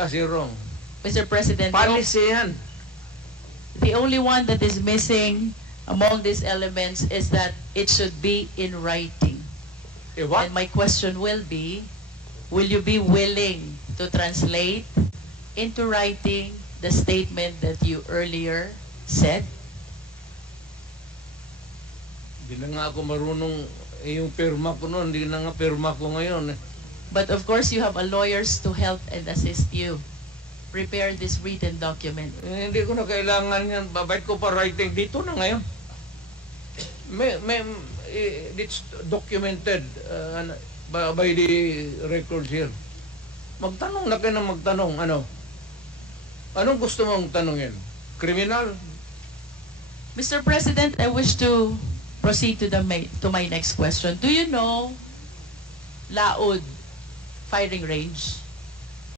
As in wrong. Mr. President, the, Policy yan. the only one that is missing among these elements is that it should be in writing. Eh, what? And my question will be, will you be willing to translate into writing the statement that you earlier said? Hindi na nga ako marunong, eh, yung pirma ko noon, hindi na nga pirma ko ngayon. eh. But of course, you have a lawyers to help and assist you prepare this written document. Eh, hindi ko na kailangan yan. Babait ko pa writing dito na ngayon. May, may, eh, it's documented uh, by, the records here. Magtanong na kayo ng magtanong. Ano? Anong gusto mong tanongin? Criminal? Mr. President, I wish to proceed to the to my next question. Do you know Laod firing range?